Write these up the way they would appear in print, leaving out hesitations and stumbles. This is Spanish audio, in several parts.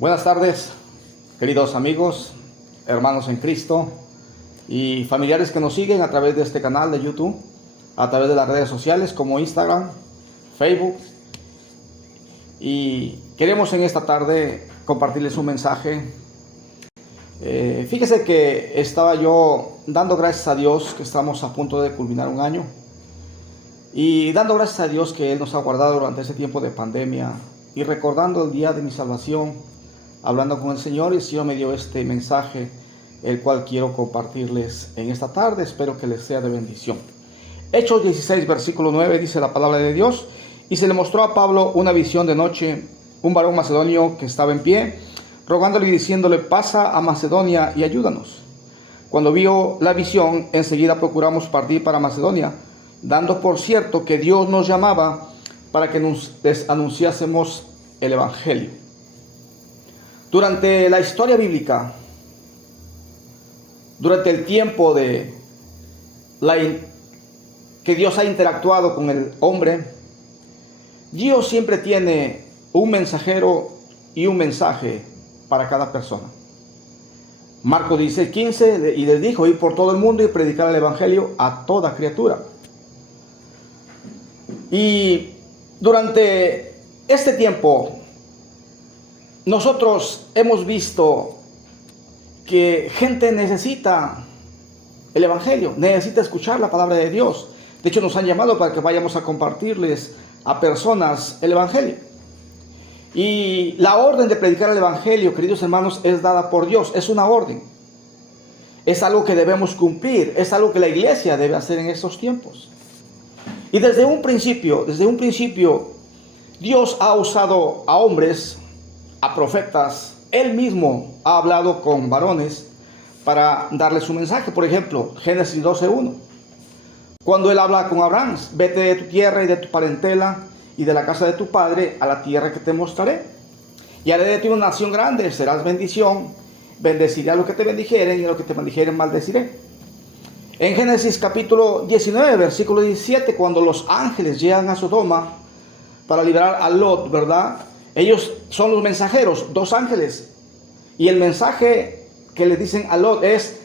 Buenas tardes, queridos amigos, hermanos en Cristo y familiares que nos siguen a través de este canal de YouTube, a través de las redes sociales como Instagram, Facebook. Y queremos en esta tarde compartirles un mensaje. Fíjese que estaba yo dando gracias a Dios que estamos a punto de culminar un año y dando gracias a Dios que Él nos ha guardado durante ese tiempo de pandemia y recordando el día de mi salvación, hablando con el Señor, y el Señor me dio este mensaje, el cual quiero compartirles en esta tarde. Espero que les sea de bendición. Hechos 16, versículo 9, dice la palabra de Dios: y se le mostró a Pablo una visión de noche, un varón macedonio que estaba en pie, rogándole y diciéndole: pasa a Macedonia y ayúdanos. Cuando vio la visión, enseguida procuramos partir para Macedonia, dando por cierto que Dios nos llamaba para que nos anunciásemos el Evangelio. Durante la historia bíblica, durante el tiempo que Dios ha interactuado con el hombre, Dios siempre tiene un mensajero y un mensaje para cada persona. Marcos 16:15, y les dijo: ir por todo el mundo y predicar el Evangelio a toda criatura. Y durante este tiempo, nosotros hemos visto que gente necesita el Evangelio, necesita escuchar la palabra de Dios. De hecho, nos han llamado para que vayamos a compartirles a personas el Evangelio. Y la orden de predicar el Evangelio, queridos hermanos, es dada por Dios. Es una orden. Es algo que debemos cumplir. Es algo que la iglesia debe hacer en estos tiempos. Y desde un principio, Dios ha usado a hombres, a profetas. Él mismo ha hablado con varones para darles su mensaje. Por ejemplo, Génesis 12:1. Cuando Él habla con Abraham: vete de tu tierra y de tu parentela y de la casa de tu padre a la tierra que te mostraré. Y haré de ti una nación grande, serás bendición. Bendeciré a los que te bendijeren y a los que te maldijeren maldeciré. En Génesis capítulo 19, versículo 17, cuando los ángeles llegan a Sodoma para liberar a Lot, ¿verdad? Ellos son los mensajeros, dos ángeles. Y el mensaje que le dicen a Lot es: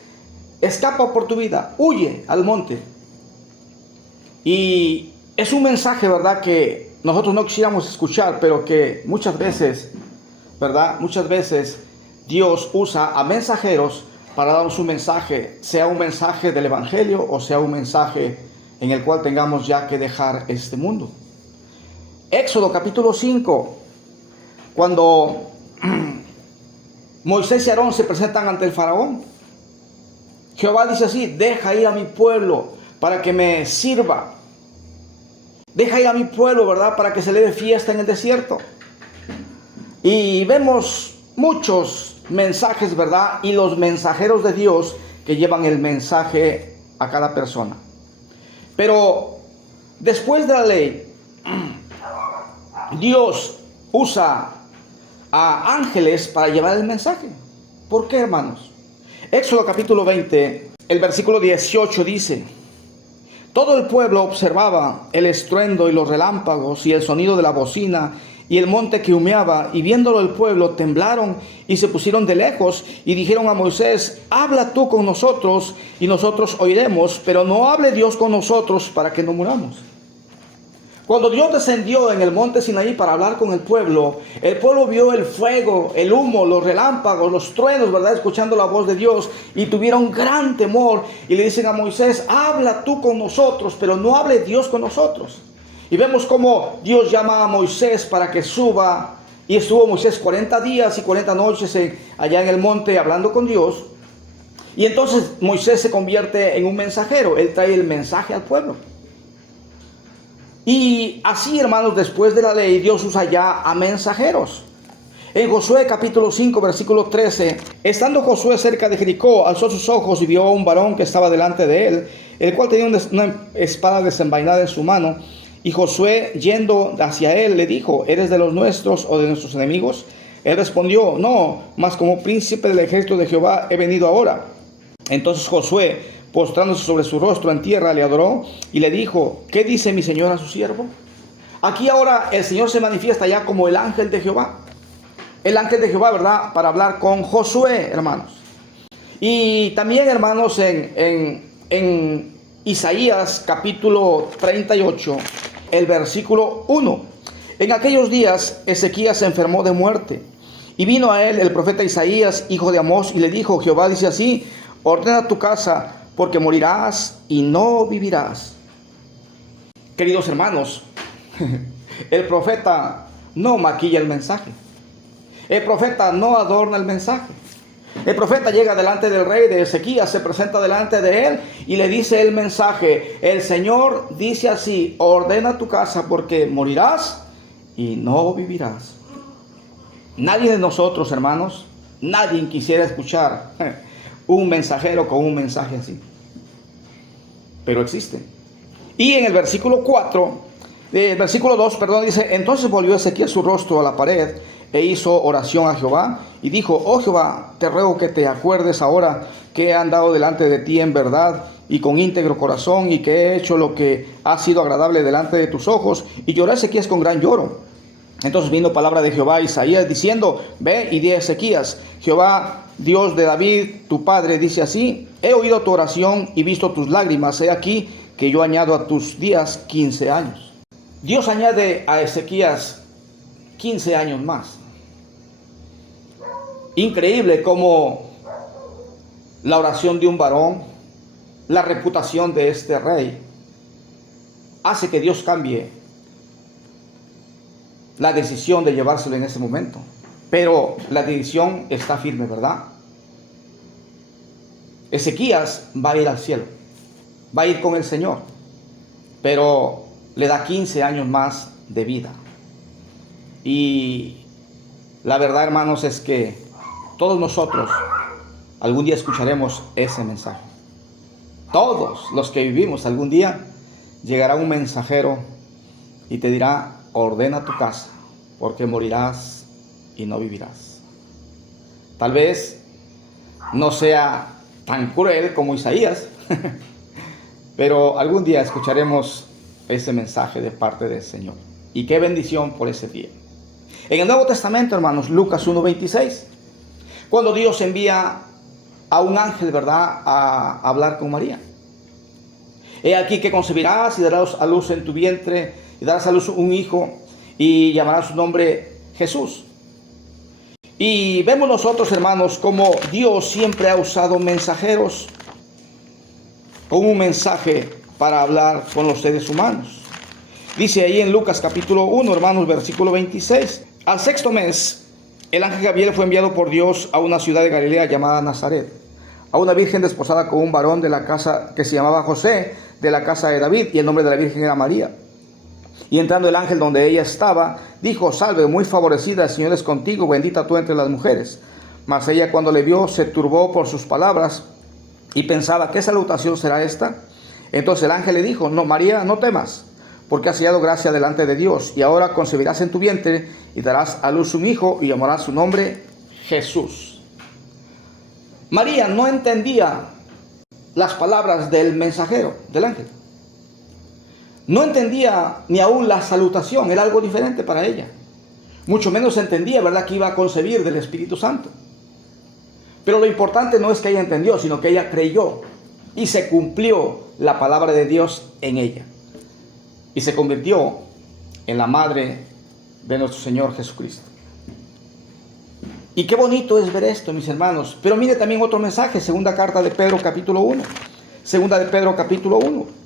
escapa por tu vida, huye al monte. Y es un mensaje, ¿verdad?, que nosotros no quisiéramos escuchar, pero que muchas veces, ¿verdad?, muchas veces Dios usa a mensajeros para darnos un mensaje, sea un mensaje del Evangelio o sea un mensaje en el cual tengamos ya que dejar este mundo. Éxodo capítulo 5, cuando Moisés y Aarón se presentan ante el faraón, Jehová dice así: deja ir a mi pueblo para que me sirva. Deja ir a mi pueblo, ¿verdad?, para que se le dé fiesta en el desierto. Y vemos muchos mensajes, ¿verdad?, y los mensajeros de Dios que llevan el mensaje a cada persona. Pero después de la ley, Dios usa a ángeles para llevar el mensaje. ¿Por qué, hermanos? Éxodo capítulo 20, el versículo 18 dice: todo el pueblo observaba el estruendo y los relámpagos y el sonido de la bocina y el monte que humeaba, y viéndolo el pueblo temblaron y se pusieron de lejos y dijeron a Moisés: habla tú con nosotros y nosotros oiremos, pero no hable Dios con nosotros para que no muramos. Cuando Dios descendió en el monte Sinaí para hablar con el pueblo vio el fuego, el humo, los relámpagos, los truenos, ¿verdad?, escuchando la voz de Dios, y tuvieron gran temor y le dicen a Moisés: habla tú con nosotros, pero no hable Dios con nosotros. Y vemos cómo Dios llama a Moisés para que suba, y estuvo Moisés 40 días y 40 noches allá en el monte hablando con Dios. Y entonces Moisés se convierte en un mensajero. Él trae el mensaje al pueblo. Y así, hermanos, después de la ley, Dios usa ya a mensajeros. En Josué capítulo 5, versículo 13, estando Josué cerca de Jericó, alzó sus ojos y vio a un varón que estaba delante de él, el cual tenía una espada desenvainada en su mano. Y Josué, yendo hacia él, le dijo: ¿eres de los nuestros o de nuestros enemigos? Él respondió: no, mas como príncipe del ejército de Jehová he venido ahora. Entonces Josué, postrándose sobre su rostro en tierra, le adoró y le dijo: ¿qué dice mi señor a su siervo? Aquí ahora el Señor se manifiesta ya como el ángel de Jehová. el ángel de Jehová, ¿verdad? Para hablar con Josué, hermanos. Y también, hermanos, en Isaías capítulo 38, el versículo 1. En aquellos días Ezequías se enfermó de muerte, y vino a él el profeta Isaías, hijo de Amós, y le dijo: Jehová dice así: ordena tu casa, porque morirás y no vivirás. Queridos hermanos, el profeta no maquilla el mensaje. El profeta no adorna el mensaje. El profeta llega delante del rey de Ezequías, se presenta delante de él y le dice el mensaje: el Señor dice así: ordena tu casa, porque morirás y no vivirás. Nadie de nosotros, hermanos, nadie quisiera escuchar un mensajero con un mensaje así, pero existe. Y en el versículo 2, dice: entonces volvió Ezequías su rostro a la pared e hizo oración a Jehová y dijo: oh Jehová, te ruego que te acuerdes ahora que he andado delante de ti en verdad y con íntegro corazón, y que he hecho lo que ha sido agradable delante de tus ojos. Y lloró Ezequías con gran lloro. Entonces vino palabra de Jehová a Isaías diciendo: ve y di a Ezequías: Jehová, Dios de David, tu padre, dice así: he oído tu oración y visto tus lágrimas. He aquí que yo añado a tus días 15 años. Dios añade a Ezequías 15 años más. Increíble cómo la oración de un varón, la reputación de este rey, hace que Dios cambie la decisión de llevárselo en ese momento. Pero la decisión está firme, ¿verdad? Ezequías va a ir al cielo, va a ir con el Señor, pero le da 15 años más de vida. Y la verdad, hermanos, es que todos nosotros algún día escucharemos ese mensaje. Todos los que vivimos, algún día llegará un mensajero y te dirá: ordena tu casa, porque morirás y no vivirás. Tal vez no sea tan cruel como Isaías, pero algún día escucharemos ese mensaje de parte del Señor. Y qué bendición por ese día. En el Nuevo Testamento, hermanos, Lucas 1:26, cuando Dios envía a un ángel, ¿verdad?, a hablar con María. He aquí que concebirás y darás a luz en tu vientre, y darás a luz un hijo, y llamarás su nombre Jesús. Y vemos nosotros, hermanos, como Dios siempre ha usado mensajeros con un mensaje para hablar con los seres humanos. Dice ahí en Lucas capítulo 1, hermanos, versículo 26: al sexto mes, el ángel Gabriel fue enviado por Dios a una ciudad de Galilea llamada Nazaret, a una virgen desposada con un varón de la casa que se llamaba José, de la casa de David, y el nombre de la virgen era María. Y entrando el ángel donde ella estaba, dijo: salve, muy favorecida, el Señor es contigo, bendita tú entre las mujeres. Mas ella, cuando le vio, se turbó por sus palabras y pensaba: ¿qué salutación será esta? Entonces el ángel le dijo: no, María, no temas, porque has hallado gracia delante de Dios, y ahora concebirás en tu vientre y darás a luz un hijo, y llamarás su nombre Jesús. María no entendía las palabras del mensajero, del ángel. No entendía ni aún la salutación, era algo diferente para ella. Mucho menos entendía, ¿verdad?, que iba a concebir del Espíritu Santo. Pero lo importante no es que ella entendió, sino que ella creyó y se cumplió la palabra de Dios en ella. Y se convirtió en la madre de nuestro Señor Jesucristo. Y qué bonito es ver esto, mis hermanos. Pero mire también otro mensaje, segunda carta de Pedro capítulo 1. Segunda de Pedro capítulo 1.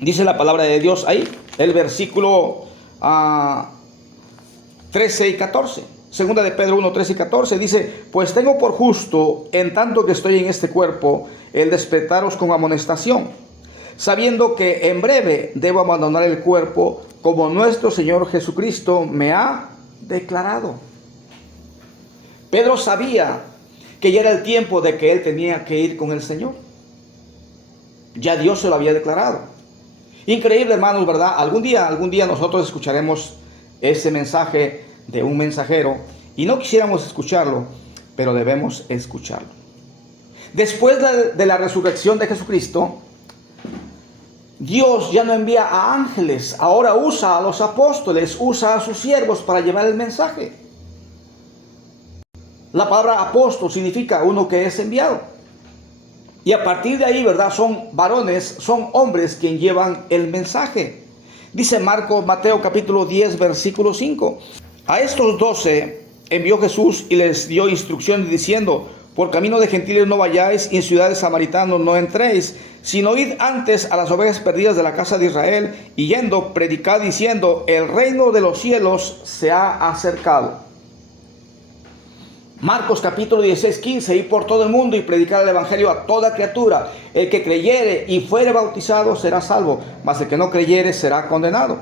Dice la palabra de Dios ahí, el versículo 13 y 14. Segunda de Pedro 1, 13 y 14 dice: pues tengo por justo, en tanto que estoy en este cuerpo, el despertaros con amonestación, sabiendo que en breve debo abandonar el cuerpo, como nuestro Señor Jesucristo me ha declarado. Pedro sabía que ya era el tiempo de que él tenía que ir con el Señor. Ya Dios se lo había declarado. Increíble, hermanos, ¿verdad? Algún día nosotros escucharemos ese mensaje de un mensajero y no quisiéramos escucharlo, pero debemos escucharlo. Después de la resurrección de Jesucristo, Dios ya no envía a ángeles, ahora usa a los apóstoles, usa a sus siervos para llevar el mensaje. La palabra apóstol significa uno que es enviado. Y a partir de ahí, ¿verdad? Son varones, son hombres quienes llevan el mensaje. Dice Mateo capítulo 10, versículo 5. A estos 12 envió Jesús y les dio instrucciones diciendo: por camino de gentiles no vayáis, y en ciudades samaritanos no entréis, sino id antes a las ovejas perdidas de la casa de Israel, y yendo, predicad diciendo: el reino de los cielos se ha acercado. Marcos capítulo 16, 15, ir por todo el mundo y predicar el evangelio a toda criatura. El que creyere y fuere bautizado será salvo, mas el que no creyere será condenado.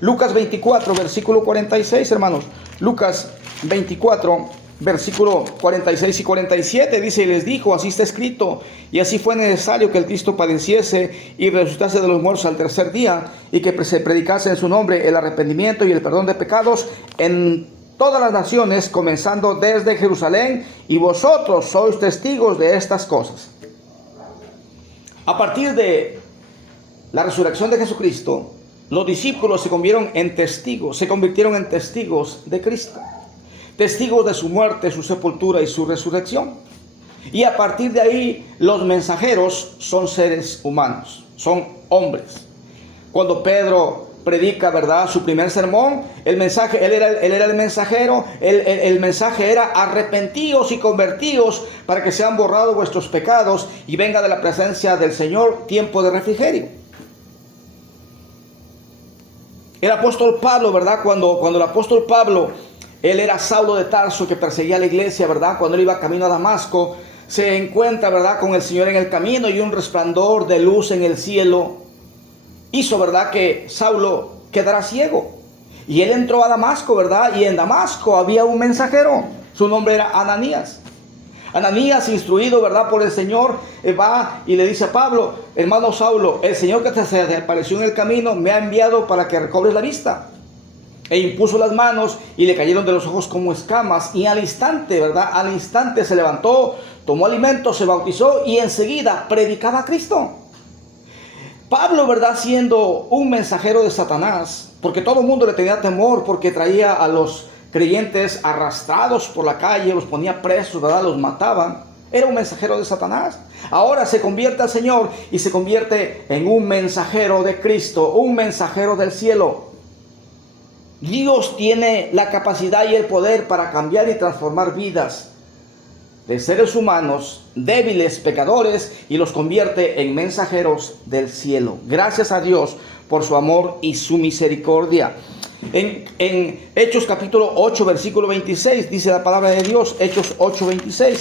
Lucas 24, versículo 46, hermanos. Lucas 24, versículo 46 y 47 dice: y les dijo: así está escrito, y así fue necesario que el Cristo padeciese y resucitase de los muertos al tercer día, y que se predicase en su nombre el arrepentimiento y el perdón de pecados en todas las naciones, comenzando desde Jerusalén, y vosotros sois testigos de estas cosas. A partir de la resurrección de Jesucristo, los discípulos se convirtieron en testigos de Cristo, testigos de su muerte, su sepultura y su resurrección. Y a partir de ahí, los mensajeros son seres humanos, son hombres. Cuando Pedro predica, ¿verdad?, su primer sermón, el mensaje, él era el mensajero, el mensaje era: arrepentíos y convertíos para que sean borrados vuestros pecados y venga de la presencia del Señor tiempo de refrigerio. El apóstol Pablo, ¿verdad?, cuando el apóstol Pablo, él era Saulo de Tarso, que perseguía a la iglesia, ¿verdad?, cuando él iba camino a Damasco, se encuentra, ¿verdad?, con el Señor en el camino, y un resplandor de luz en el cielo hizo, ¿verdad?, que Saulo quedara ciego. Y él entró a Damasco, ¿verdad? Y en Damasco había un mensajero. Su nombre era Ananías. Ananías, instruido, ¿verdad?, por el Señor, va y le dice a Pablo: hermano Saulo, el Señor que te apareció en el camino me ha enviado para que recobres la vista. E impuso las manos y le cayeron de los ojos como escamas. Y al instante, ¿verdad?, al instante se levantó, tomó alimento, se bautizó y enseguida predicaba a Cristo. Pablo, ¿verdad?, siendo un mensajero de Satanás, porque todo el mundo le tenía temor, porque traía a los creyentes arrastrados por la calle, los ponía presos, ¿verdad?, los mataban. Era un mensajero de Satanás. Ahora se convierte al Señor y se convierte en un mensajero de Cristo, un mensajero del cielo. Dios tiene la capacidad y el poder para cambiar y transformar vidas de seres humanos débiles, pecadores, y los convierte en mensajeros del cielo. Gracias a Dios por su amor y su misericordia. En Hechos capítulo 8, versículo 26, dice la palabra de Dios, Hechos 8, 26.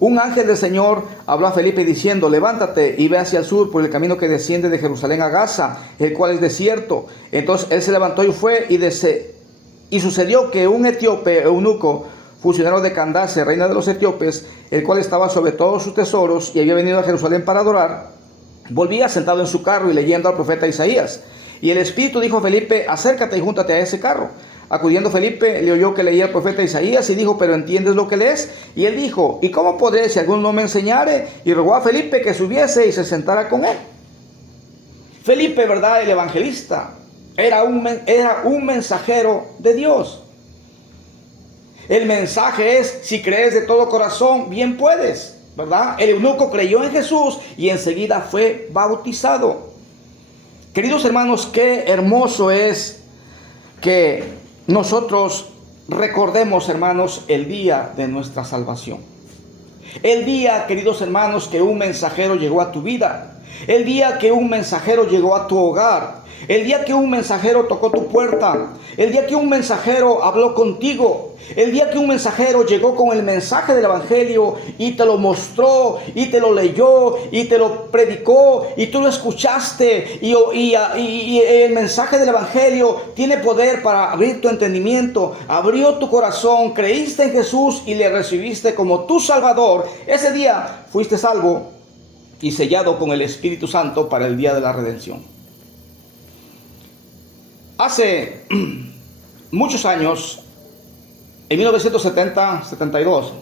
Un ángel del Señor habló a Felipe diciendo: levántate y ve hacia el sur por el camino que desciende de Jerusalén a Gaza, el cual es desierto. Entonces él se levantó y fue, y sucedió que un etíope eunuco, funcionario de Candace, reina de los etíopes, el cual estaba sobre todos sus tesoros y había venido a Jerusalén para adorar, volvía sentado en su carro y leyendo al profeta Isaías. Y el Espíritu dijo a Felipe: acércate y júntate a ese carro. Acudiendo Felipe, le oyó que leía el profeta Isaías y dijo: ¿pero entiendes lo que lees? Y él dijo: ¿y cómo podré si alguno no me enseñare? Y rogó a Felipe que subiese y se sentara con él. Felipe, ¿verdad?, el evangelista, era un mensajero de Dios. El mensaje es: si crees de todo corazón, bien puedes, ¿verdad? El eunuco creyó en Jesús y enseguida fue bautizado. Queridos hermanos, qué hermoso es que nosotros recordemos, hermanos, el día de nuestra salvación. El día, queridos hermanos, que un mensajero llegó a tu vida. El día que un mensajero llegó a tu hogar. El día que un mensajero tocó tu puerta. El día que un mensajero habló contigo. El día que un mensajero llegó con el mensaje del evangelio y te lo mostró y te lo leyó y te lo predicó y tú lo escuchaste, y el mensaje del evangelio tiene poder para abrir tu entendimiento, abrió tu corazón, creíste en Jesús y le recibiste como tu Salvador. Ese día fuiste salvo y sellado con el Espíritu Santo para el día de la redención. Hace muchos años, en 1972,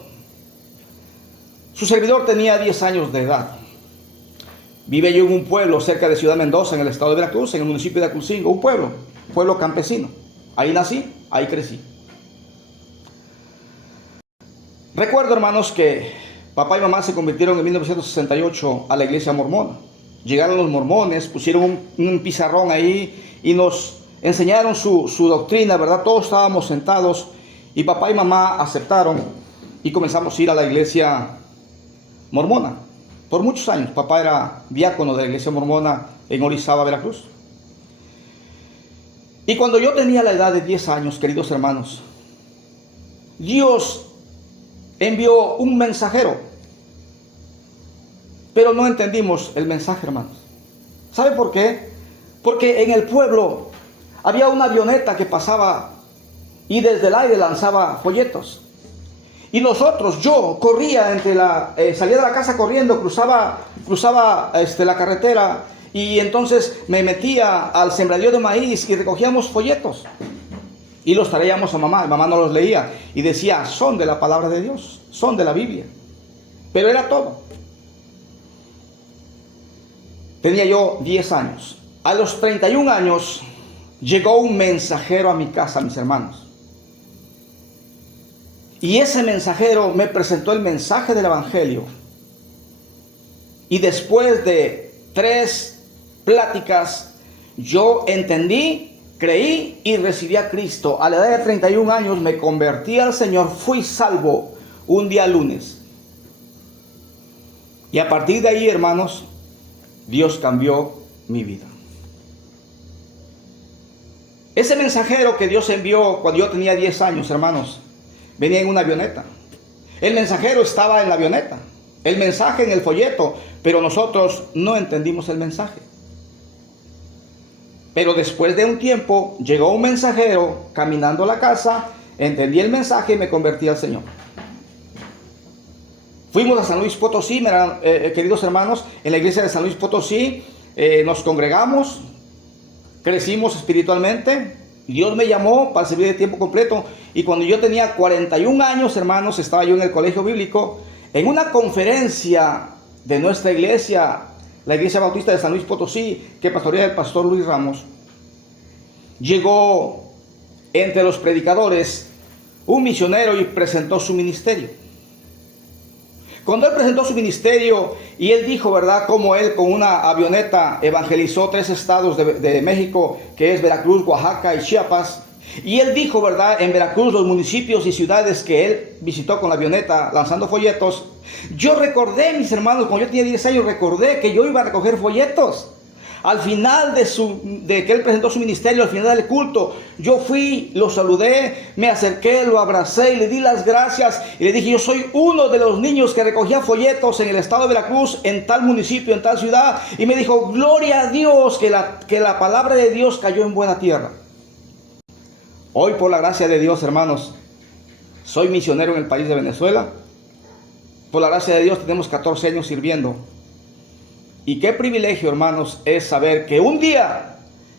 su servidor tenía 10 años de edad. Vive yo en un pueblo cerca de Ciudad Mendoza, en el estado de Veracruz, en el municipio de Aculcingo, un pueblo campesino. Ahí nací, ahí crecí. Recuerdo, hermanos, que papá y mamá se convirtieron en 1968 a la iglesia mormona. Llegaron los mormones, pusieron un pizarrón ahí y nos enseñaron su doctrina, ¿verdad? Todos estábamos sentados y papá y mamá aceptaron y comenzamos a ir a la iglesia mormona. Por muchos años, papá era diácono de la iglesia mormona en Orizaba, Veracruz. Y cuando yo tenía la edad de 10 años, queridos hermanos, Dios envió un mensajero, pero no entendimos el mensaje, hermanos. ¿Sabe por qué? Porque en el pueblo había una avioneta que pasaba y desde el aire lanzaba folletos. Y nosotros, yo corría salía de la casa corriendo, cruzaba la carretera y entonces me metía al sembradío de maíz y recogíamos folletos. Y los traíamos a mamá, mamá no los leía y decía, son de la palabra de Dios, son de la Biblia. Pero era todo. Tenía yo 10 años. A los 31 años llegó un mensajero a mi casa, mis hermanos. Y ese mensajero me presentó el mensaje del Evangelio. Y después de 3 pláticas, yo entendí, creí y recibí a Cristo. A la edad de 31 años me convertí al Señor, fui salvo un día lunes. Y a partir de ahí, hermanos, Dios cambió mi vida. Ese mensajero que Dios envió cuando yo tenía 10 años, hermanos, venía en una avioneta. El mensajero estaba en la avioneta, el mensaje en el folleto, pero nosotros no entendimos el mensaje. Pero después de un tiempo llegó un mensajero caminando a la casa, entendí el mensaje y me convertí al Señor. Fuimos a San Luis Potosí, queridos hermanos, en la iglesia de San Luis Potosí, nos congregamos, crecimos espiritualmente. Dios me llamó para servir de tiempo completo y cuando yo tenía 41 años, hermanos, estaba yo en el colegio bíblico, en una conferencia de nuestra iglesia, la iglesia bautista de San Luis Potosí, que pastorea el pastor Luis Ramos. Llegó entre los predicadores un misionero y presentó su ministerio. Cuando él presentó su ministerio y él dijo, ¿verdad?, cómo él con una avioneta evangelizó 3 estados de México, que es Veracruz, Oaxaca y Chiapas. Y él dijo, ¿verdad?, en Veracruz los municipios y ciudades que él visitó con la avioneta lanzando folletos. Yo recordé, mis hermanos, cuando yo tenía 10 años, recordé que yo iba a recoger folletos. Al final de que él presentó su ministerio, al final del culto, yo fui, lo saludé, me acerqué, lo abracé y le di las gracias. Y le dije, yo soy uno de los niños que recogía folletos en el estado de Veracruz, en tal municipio, en tal ciudad. Y me dijo, gloria a Dios, que la palabra de Dios cayó en buena tierra. Hoy, por la gracia de Dios, hermanos, soy misionero en el país de Venezuela. Por la gracia de Dios tenemos 14 años sirviendo. Y qué privilegio, hermanos, es saber que un día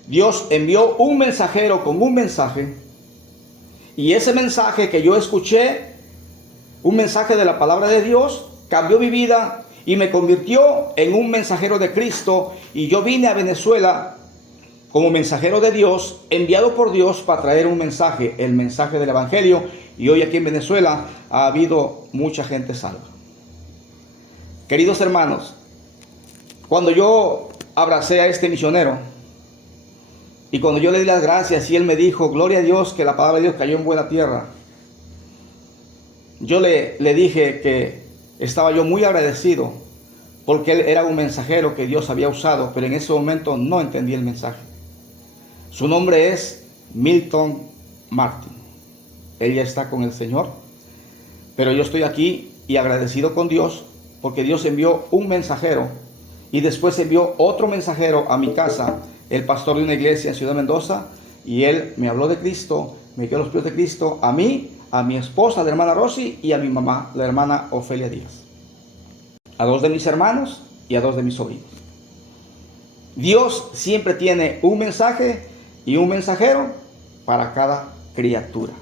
Dios envió un mensajero con un mensaje. Y ese mensaje que yo escuché, un mensaje de la palabra de Dios, cambió mi vida y me convirtió en un mensajero de Cristo. Y yo vine a Venezuela como mensajero de Dios, enviado por Dios para traer un mensaje, el mensaje del Evangelio. Y hoy aquí en Venezuela ha habido mucha gente salva. Queridos hermanos, cuando yo abracé a este misionero y cuando yo le di las gracias y él me dijo, gloria a Dios, que la palabra de Dios cayó en buena tierra, yo le dije que estaba yo muy agradecido porque él era un mensajero que Dios había usado, pero en ese momento no entendí el mensaje. Su nombre es Milton Martin. Él ya está con el Señor, pero yo estoy aquí y agradecido con Dios porque Dios envió un mensajero y después envió otro mensajero a mi casa, el pastor de una iglesia en Ciudad Mendoza, y él me habló de Cristo, me dio los pies de Cristo a mí, a mi esposa, la hermana Rosy, y a mi mamá, la hermana Ofelia Díaz. A 2 de mis hermanos y a 2 de mis sobrinos. Dios siempre tiene un mensaje y un mensajero para cada criatura.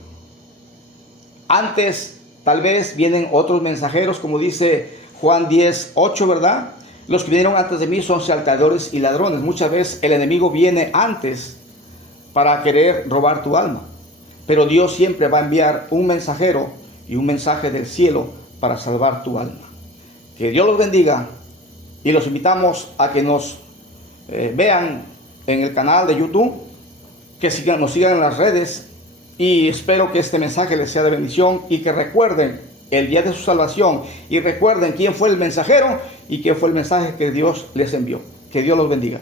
Antes, tal vez, vienen otros mensajeros, como dice Juan 10:8, ¿verdad? Los que vinieron antes de mí son salteadores y ladrones. Muchas veces el enemigo viene antes para querer robar tu alma. Pero Dios siempre va a enviar un mensajero y un mensaje del cielo para salvar tu alma. Que Dios los bendiga y los invitamos a que nos vean en el canal de YouTube, que nos sigan en las redes, y espero que este mensaje les sea de bendición y que recuerden el día de su salvación y recuerden quién fue el mensajero y quién fue el mensaje que Dios les envió. Que Dios los bendiga.